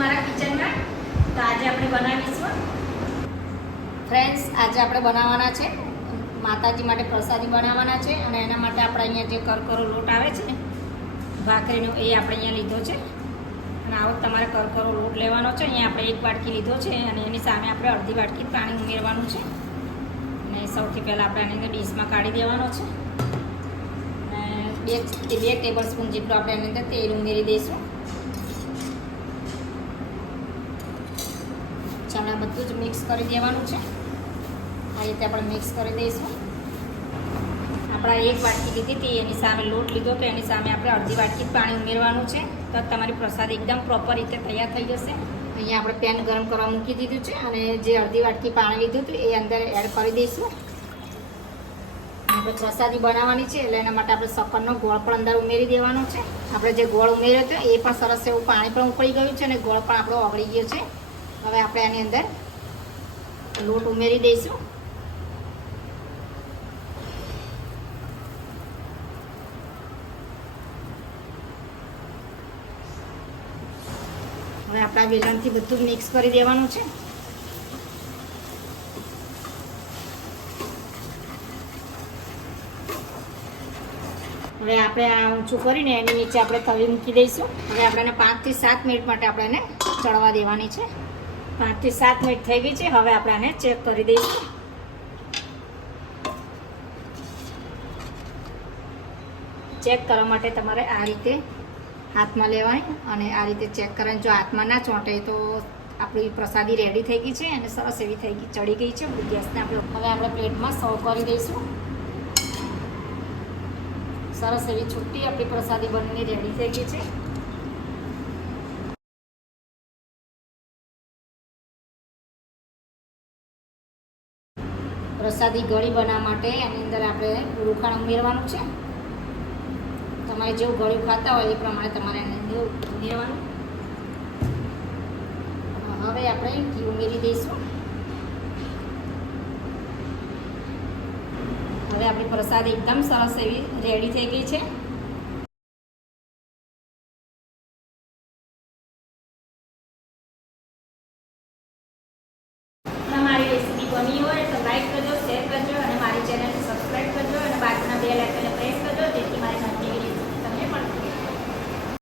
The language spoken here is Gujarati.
મારા કિચનમાં. તો આજે આપણે બનાવીશું. ફ્રેન્ડ્સ, આજે આપણે બનાવવાના છે. માતાજી માટે પ્રસાદી બનાવવાના છે અને એના માટે આપણે અહીંયા જે કરકરો લોટ આવે છે ભાખરીનો, એ આપણે અહીંયા લીધો છે. અને આવો તમારે કરકરો લોટ લેવાનો છે. અહીંયા આપણે એક વાટકી લીધો છે અને એની સામે આપણે અડધી વાટકી પાણી ઉમેરવાનું છે. અને સૌથી પહેલાં આપણે આની અંદર ડીશમાં કાઢી દેવાનો છે. અને બે બે ટેબલ સ્પૂન જેટલું આપણે એની અંદર તેલ ઉમેરી દઈશું. ચણા બધું જ મિક્સ કરી દેવાનું છે. આ રીતે આપણે મિક્સ કરી દઈશું. આપણા એક વાટકી લીધી હતી, એની સામે લોટ લીધો તો એની સામે આપણે અડધી વાટકી પાણી ઉમેરવાનું છે. તો તમારી પ્રસાદ એકદમ પ્રોપર રીતે તૈયાર થઈ જશે. અહીંયા આપણે પેન ગરમ કરવા મૂકી દીધું છે અને જે અડધી વાટકી પાણી લીધું હતું, એ અંદર એડ કરી દઈશું. આપણે પ્રસાદી બનાવવાની છે, એટલે એના માટે આપણે સફરનો ગોળ પણ અંદર ઉમેરી દેવાનો છે. આપણે જે ગોળ ઉમેર્યો હતો, એ પણ સરસ એવું પાણી પણ ઉપડી ગયું છે અને ગોળ પણ આપણો ઓગળી ગયો છે. હવે આપણે આની અંદર લોટ ઉમેરી દઈશું. હવે આપણા વેલણથી બધું મિક્સ કરી દેવાનું છે. હવે આપણે આ ઊંચું કરીને એની નીચે આપણે તવી મૂકી દઈશું. હવે આપણે પાંચથી સાત મિનિટ માટે આપણે એને ચડવા દેવાની છે. પાંચથી સાત મિનિટ થઈ ગઈ છે. હવે આપણે આને ચેક કરી દઈશું. ચેક કરવા માટે તમારે આ રીતે હાથમાં લેવાય અને આ રીતે ચેક કરવાની. જો હાથમાં ના ચોંટે તો આપણી પ્રસાદી રેડી થઈ ગઈ છે અને સરસ એવી થઈ ગઈ, ચડી ગઈ છે. ગેસને આપણે હવે આપણે પ્લેટમાં સર્વ કરી દઈશું. સરસ એવી છુટ્ટી આપણી પ્રસાદી બનીને રેડી થઈ ગઈ છે. પ્રસાદી ગળી બનાવવા માટે એની અંદર આપણે રૂખાણ ઉમેરવાનું છે. તમારે જેવું ગળ્યું ખાતા હોય એ પ્રમાણે તમારે એને ઉમેરવાનું. હવે આપણે ઘી ઉમેરી દઈશું. હવે આપણી પ્રસાદી એકદમ સરસ એવી રેડી થઈ ગઈ છે. ગમી હોય તો લાઈક કરજો શેર કરજો અને